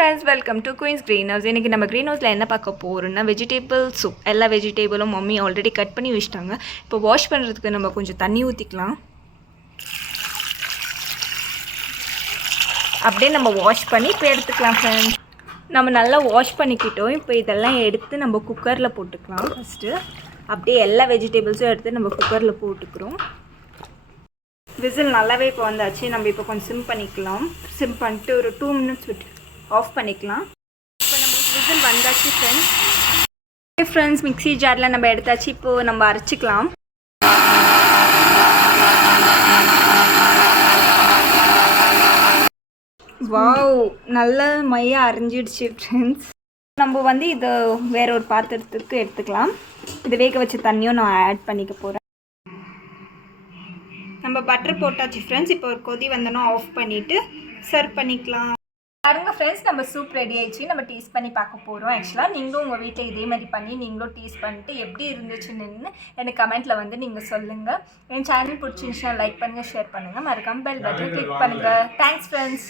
Friends welcome to Queen's Green House. இன்றைக்கி நம்ம green ஹவுஸில் என்ன பார்க்க போகிறோம்னா வெஜிடேபிள் சூப். எல்லா வெஜிடேபிளும் மம்மி ஆல்ரெடி கட் பண்ணி வச்சுட்டாங்க. இப்போ வாஷ் பண்ணுறதுக்கு நம்ம கொஞ்சம் தண்ணி ஊற்றிக்கலாம். அப்படியே நம்ம வாஷ் பண்ணி இப்போ எடுத்துக்கலாம் ஃப்ரெண்ட்ஸ். நம்ம நல்லா வாஷ் பண்ணிக்கிட்டோம். இப்போ இதெல்லாம் எடுத்து நம்ம குக்கரில் போட்டுக்கலாம். ஃபஸ்ட்டு அப்படியே எல்லா வெஜிடேபிள்ஸும் எடுத்து நம்ம குக்கரில் போட்டுக்கிறோம். விசில் நல்லாவே இப்போ வந்தாச்சு. நம்ம இப்போ கொஞ்சம் சிம் பண்ணிக்கலாம். சிம் பண்ணிட்டு ஒரு 2 minutes விட்டு ஆஃப் பண்ணிக்கலாம். இப்போ நம்மளுக்கு விசில் வந்தாச்சு ஃப்ரெண்ட்ஸ். மிக்ஸி ஜாரில் நம்ம எடுத்தாச்சு. இப்போது நம்ம அரைச்சிக்கலாம். வாவ், நல்ல மையாக அரைஞ்சிடுச்சு ஃப்ரெண்ட்ஸ். நம்ம வந்து இதை வேற ஒரு பாத்திரத்துக்கு எடுத்துக்கலாம். இது வேக வச்ச தண்ணியும் நான் ஆட் பண்ணிக்க போகிறேன். நம்ம பட்டர் போட்டாச்சு ஃப்ரெண்ட்ஸ். இப்போ ஒரு கொதி வந்தோன்னா ஆஃப் பண்ணிவிட்டு சர்வ் பண்ணிக்கலாம். பாருங்கள் ஃப்ரெண்ட்ஸ், நம்ம சூப் ரெடி ஆயிடுச்சு. நம்ம டேஸ்ட் பண்ணி பார்க்க போகிறோம். ஆக்சுவலாக நீங்களும் உங்கள் வீட்டில் இதே மாதிரி பண்ணி நீங்களும் டேஸ்ட் பண்ணிட்டு எப்படி இருந்துச்சுன்னு எனக்கு கமெண்ட்டில் வந்து நீங்கள் சொல்லுங்கள். என் சேனல் பிடிச்சிருந்துச்சுன்னா லைக் பண்ணுங்கள், ஷேர் பண்ணுங்கள், மறக்காம பெல் பட்டன் கிளிக் பண்ணுங்கள். Thanks friends.